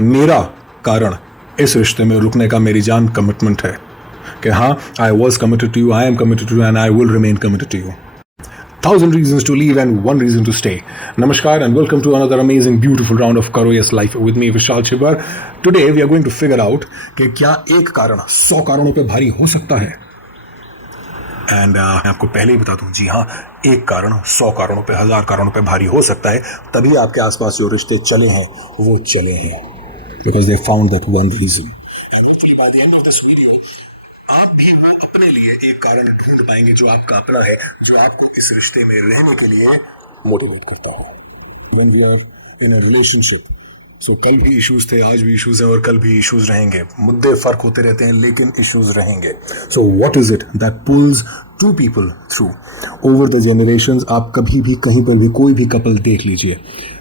मेरा कारण इस रिश्ते में रुकने का मेरी जान कमिटमेंट है कि हाँ, I was committed to you, I am committed to you, and I will remain committed to you. 1000 reasons to leave and 1 reason to stay. Namaskar and welcome to another amazing, beautiful round of Karo Yes Life with me, Vishal Chibbar. Today we are going to figure out कि क्या एक कारण 100 कारणों पे भारी हो सकता है. एंड मैं आपको पहले ही बता दूं, जी हाँ, एक कारण 100 कारणों पे, 1000 कारणों पे भारी हो सकता है. तभी आपके आसपास जो रिश्ते चले हैं वो चले हैं, because they found that one reason. And hopefully by the end of this video आप भी वो अपने लिए एक कारण ढूंढ पाएंगे जो आपका अपना है, जो आपको इस रिश्ते में रहने के लिए मोटिवेट करता है. When we are in a relationship, so कल भी इश्यूज थे, आज भी इश्यूज हैं और कल भी इश्यूज रहेंगे. मुद्दे फर्क होते रहते हैं लेकिन इश्यूज रहेंगे. So what is it that pulls two people through over the generations? आप कभी भी कहीं पर भी कोई भी कपल देख लीजिए,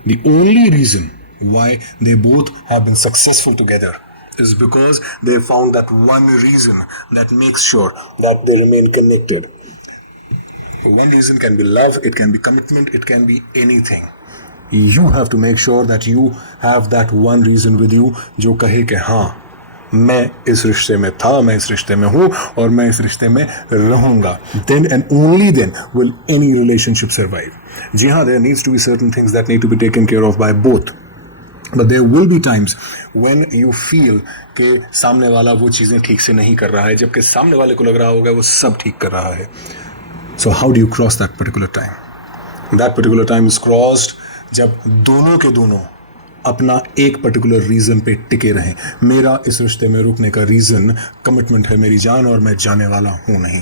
the only reason why they both have been successful together is because they found that one reason that makes sure that they remain connected. One reason can be love, it can be commitment, it can be anything. You have to make sure that you have that one reason with you जो कहे कि हाँ, मैं इस रिश्ते में था, मैं इस रिश्ते में हूँ और मैं इस रिश्ते में रहूँगा. Then and only then will any relationship survive. जी हाँ, there needs to be certain things that need to be taken care of by both. But there will be times when you feel कि सामने वाला वो चीज़ें ठीक से नहीं कर रहा है, जबकि सामने वाले को लग रहा होगा वो सब ठीक कर रहा है. So how do you cross that particular time? That particular time is crossed जब दोनों के दोनों अपना एक पर्टिकुलर रीज़न पे टिके रहें. मेरा इस रिश्ते में रुकने का रीज़न कमिटमेंट है, मेरी जान, और मैं जाने वाला हूँ नहीं.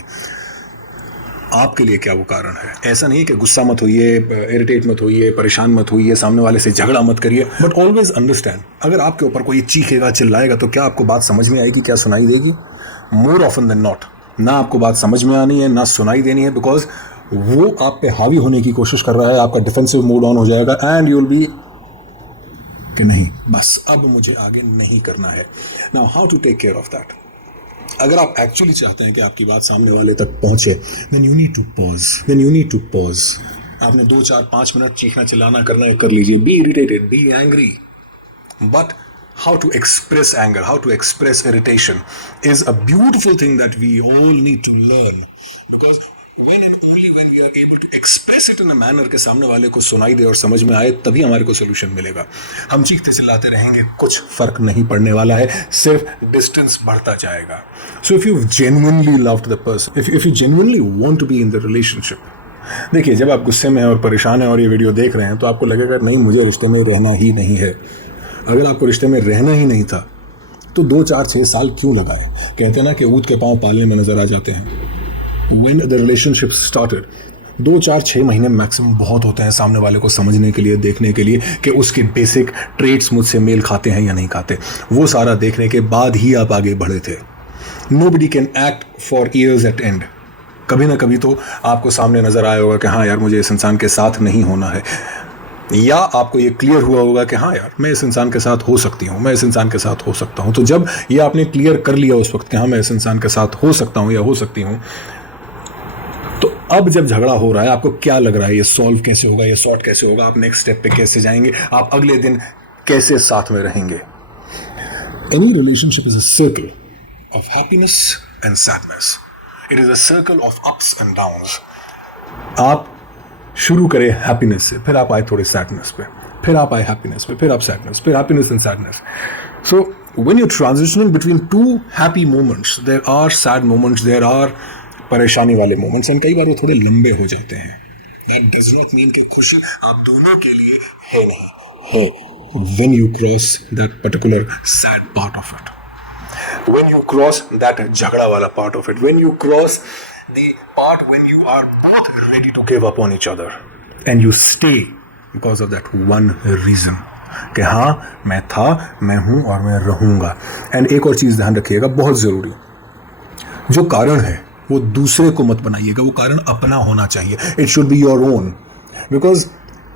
आपके लिए क्या वो कारण है? ऐसा नहीं है कि गुस्सा मत होइए, इरिटेट मत होइए, परेशान मत होइए, सामने वाले से झगड़ा मत करिए, बट ऑलवेज अंडरस्टैंड, अगर आपके ऊपर कोई चीखेगा, चिल्लाएगा, तो क्या आपको बात समझ में आएगी, क्या सुनाई देगी? मोर ऑफन देन नॉट ना आपको बात समझ में आनी है, ना सुनाई देनी है, बिकॉज वो आप पे हावी होने की कोशिश कर रहा है. आपका डिफेंसिव मोड ऑन हो जाएगा एंड यू विल बी कि नहीं, बस अब मुझे आगे नहीं करना है. Now how to take care of that? अगर आप एक्चुअली चाहते हैं कि आपकी बात सामने वाले तक पहुंचे, then you need to pause. आपने 2, 4, 5 मिनट चीखना चिल्लाना करना है, कर लीजिए. Be irritated, be angry. But how to express anger, how to express irritation is a beautiful thing that we all need to learn. Because when and only when we are able to express it in a manner के सामने वाले को सुनाई दे और समझ में आए, तभी हमारे को सोल्यूशन मिलेगा. हम चीखते चिल्लाते रहेंगे, कुछ फर्क नहीं पड़ने वाला है, सिर्फ डिस्टेंस बढ़ता जाएगा. So if you genuinely loved the person, if you genuinely want to be in the relationship, देखिए, जब आप गुस्से में हैं और परेशान हैं और ये वीडियो देख रहे हैं तो आपको लगेगा नहीं, मुझे रिश्ते में रहना ही नहीं है. अगर आपको रिश्ते में रहना ही नहीं था तो 2, 4, 6 साल क्यों लगाए? कहते हैं ना कि ऊँट के पाँव पालने में नजर आ जाते हैं. When the relationship started, 2, 4, 6 महीने मैक्सिमम बहुत होते हैं सामने वाले को समझने के लिए, देखने के लिए कि उसके बेसिक ट्रेट्स मुझसे मेल खाते हैं या नहीं खाते. वो सारा देखने के बाद ही आप आगे बढ़े थे. Nobody can act for years at end. कभी ना कभी तो आपको सामने नजर आया होगा कि हाँ यार, मुझे इस इंसान के साथ नहीं होना है, या आपको ये क्लियर हुआ होगा कि हाँ यार, मैं इस इंसान के साथ हो सकती हूँ, मैं इस इंसान के साथ हो सकता हूँ. तो जब ये आपने क्लियर कर लिया उस वक्त कि हाँ, मैं इस इंसान के साथ हो सकता हूँ या हो सकती हूँ, तो अब जब झगड़ा हो रहा है, आपको क्या लग रहा है, ये सॉल्व कैसे होगा, ये सॉर्ट कैसे होगा, आप नेक्स्ट स्टेप पे कैसे जाएंगे, आप अगले दिन कैसे साथ में रहेंगे? Any relationship is a circle of happiness and sadness. It is a circle of ups and downs. आप शुरू करें हैप्पीनेस से, फिर आप आए थोड़े सैडनेस पे, फिर आप आए हैप्पीनेस पे, फिर आप सैडनेस, फिर happiness and sadness. So when you transitioning between 2 happy moments, there are sad moments, there are परेशानी वाले मोमेंट्स, एंड कई बार वो थोड़े लंबे हो जाते हैं. दैट डज नॉट मीन कि खुशी आप दोनों के लिए है नहीं है. When you cross that particular sad part of it, when you cross that झगड़ा वाला part of it, when you cross the part when you are both ready to give up on each other and you stay because of that one reason कि हाँ, मैं था, मैं हूँ और मैं रहूँगा. एंड एक और चीज़ ध्यान रखिएगा, बहुत ज़रूरी, जो कारण है वो दूसरे को मत बनाइएगा, वो कारण अपना होना चाहिए. It should be your own. Because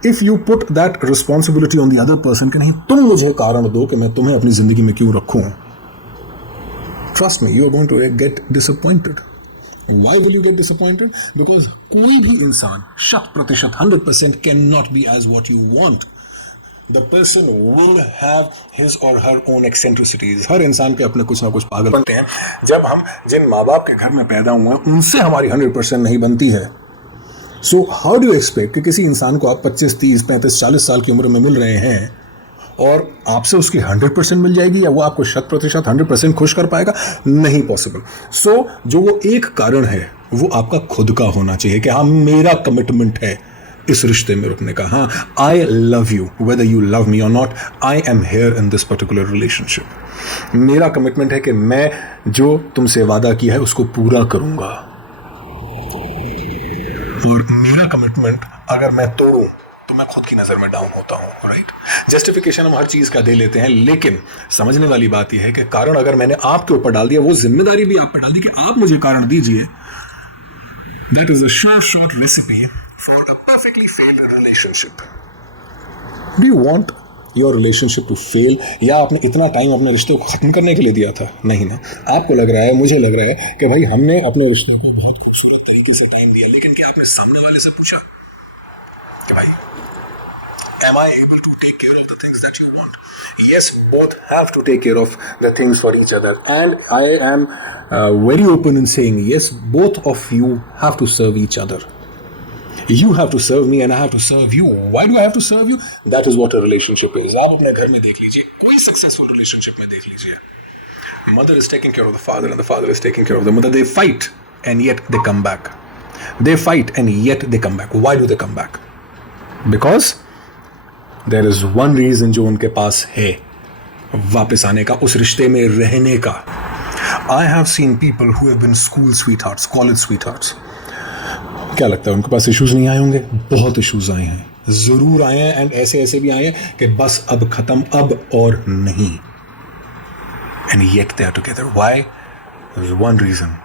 if you put that responsibility on the other person कि नहीं, तुम मुझे कारण दो कि मैं तुम्हें अपनी जिंदगी में क्यों रखूँ, trust me, you are going to get disappointed. Why will you get disappointed? Because कोई भी इंसान 100% 100% cannot be as what you want. The person will have his or her own eccentricities. हर इंसान के अपने कुछ ना कुछ पागल बनते हैं. जब हम जिन माँ बाप के घर में पैदा हुए हैं उनसे हमारी 100% नहीं बनती है. So how do you expect कि किसी इंसान को आप 25, 30, 35, 40 साल की उम्र में मिल रहे हैं और आपसे उसकी 100% मिल जाएगी या वो आपको 100% 100% खुश कर पाएगा? नहीं पॉसिबल. सो जो वो एक कारण है वो आपका खुद का होना चाहिए कि हाँ मेरा कमिटमेंट है इस रिश्ते में रुकने का. हाँ, I love you whether you love me or not, I am here in this particular relationship. मेरा कमिटमेंट है कि मैं जो तुमसे वादा किया है उसको पूरा करूंगा. और मेरा कमिटमेंट अगर मैं तोड़ूं तो मैं खुद की नजर में डाउन होता हूं. राइट? जस्टिफिकेशन हम हर चीज का दे लेते हैं, लेकिन समझने वाली बात यह है कि कारण अगर मैंने आपके ऊपर डाल दिया, वो जिम्मेदारी भी आप पर डाल दी कि आप मुझे कारण दीजिए. That is a short recipe for a perfectly failed relationship. Do you want your relationship to fail? या आपने इतना टाइम अपने रिश्ते को खत्म करने के लिए दिया था? नहीं ना. आपको लग रहा है, मुझे लग रहा है कि भाई हमने अपने रिश्ते को बहुत खूबसूरत तरीके से टाइम दिया, लेकिन क्या आपने सामने वाले से पूछा कि भाई am I able to take care of the things that you want? Yes, both have to take care of the things for each other, and I am very open in saying yes, both of you have to serve each other. You have to serve me and I have to serve you. Why do I have to serve you? That is what a relationship is. आप अपने घर में देख लीजिए, कोई successful relationship में देख लीजिए. Mother is taking care of the father and the father is taking care of the mother. They fight and yet they come back. They fight and yet they come back. Why do they come back? Because there is one reason जो उनके पास है वापस आने का, उस रिश्ते में रहने का. I have seen people who have been school sweethearts, college sweethearts. क्या लगता है उनके पास इश्यूज नहीं आए होंगे? बहुत इश्यूज आए हैं, जरूर आए हैं, एंड ऐसे ऐसे भी आए हैं कि बस अब खत्म, अब और नहीं. And yet they are together. Why? There is one reason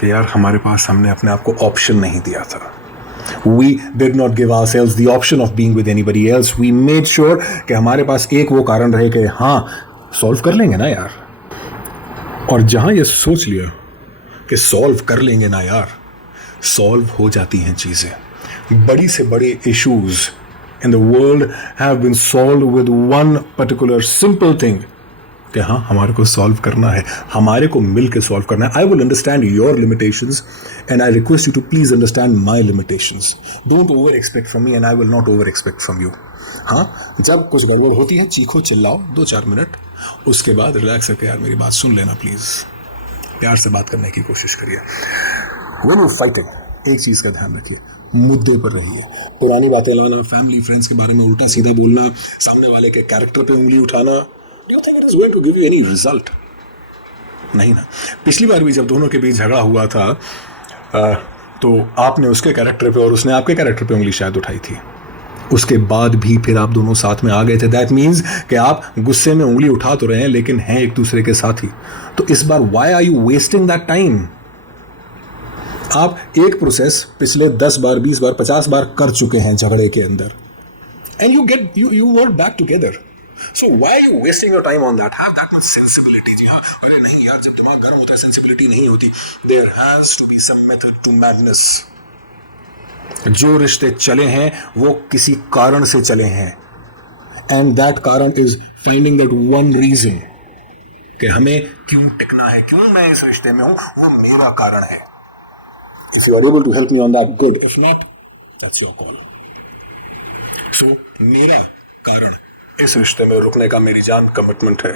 कि यार हमारे पास हमने अपने आप को ऑप्शन नहीं दिया था. We did not give ourselves the option of being with anybody else. We made sure कि हमारे पास एक वो कारण रहे कि हाँ सॉल्व कर लेंगे ना यार. और जहां ये सोच लिया कि सॉल्व कर लेंगे ना यार, सॉल्व हो जाती हैं चीजें. बड़ी से बड़े issues in the world have been solved with one particular simple thing कि हाँ हमारे को सॉल्व करना है, हमारे को मिल के सॉल्व करना है. I will understand your limitations and I request you to please understand my limitations. Don't over expect from me and I will not over expect from you. हाँ, जब कुछ गड़बड़ होती है चीखो चिल्लाओ 2-4 मिनट, उसके बाद रिलैक्स करके यार मेरी बात सुन लेना प्लीज. प्यार से बात करने की कोशिश करिए. When you're fighting, एक चीज का ध्यान रखिए, मुद्दे पर रहिए. पुरानी बातें लाना, फैमिली फ्रेंड्स के बारे में उल्टा सीधा बोलना, सामने वाले के कैरेक्टर पे उंगली उठाना, do you think it is going to give you any result? नहीं ना. पिछली बार भी जब दोनों के बीच झगड़ा हुआ था तो आपने उसके कैरेक्टर पे और उसने आपके कैरेक्टर पे उंगली शायद उठाई थी. उसके बाद भी फिर आप दोनों साथ में आ गए थे. दैट मीन्स कि आप गुस्से में उंगली उठा तो रहे हैं लेकिन हैं एक दूसरे के साथ ही. तो इस बार why are you wasting that time? आप एक प्रोसेस पिछले 10 बार, 20 बार, 50 बार कर चुके हैं झगड़े के अंदर, and you work back together. So why are you wasting your time on that? Have that much sensibility. जी हाँ, अरे नहीं यार, जब दिमाग गर्म होता है सेंसिबिलिटी नहीं होती. There has to be some method to madness. जो रिश्ते चले हैं वो किसी कारण से चले हैं, and that कारण is finding that one reason कि हमें क्यों टिकना है, क्यों मैं इस रिश्ते में हूं, वो मेरा कारण है. If you are able to help me on that, good. If not, that's your call. So, मेरा कारण इस रिश्ते में रुकने का मेरी जान कमिटमेंट है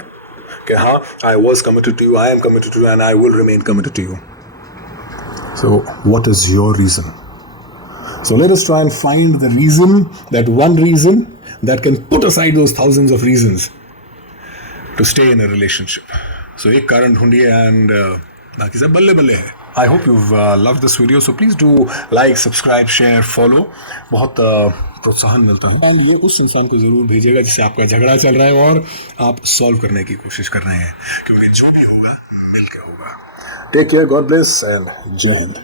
कि हाँ, I was committed to you, I am committed to you, and I will remain committed to you. So, what is your reason? So, let us try and find the reason, that one reason that can put aside those thousands of reasons to stay in a relationship. So, एक कारण ढूंढिए and बाकी सब बल्ले बल्ले है. I hope you've loved this video, so please do like, subscribe, share, follow. बहुत प्रोत्साहन मिलता है. एंड ये उस इंसान को जरूर भेजिएगा जिससे आपका झगड़ा चल रहा है और आप सॉल्व करने की कोशिश कर रहे हैं, क्योंकि जो भी होगा मिल के होगा. Take care, God bless and जय हिंद.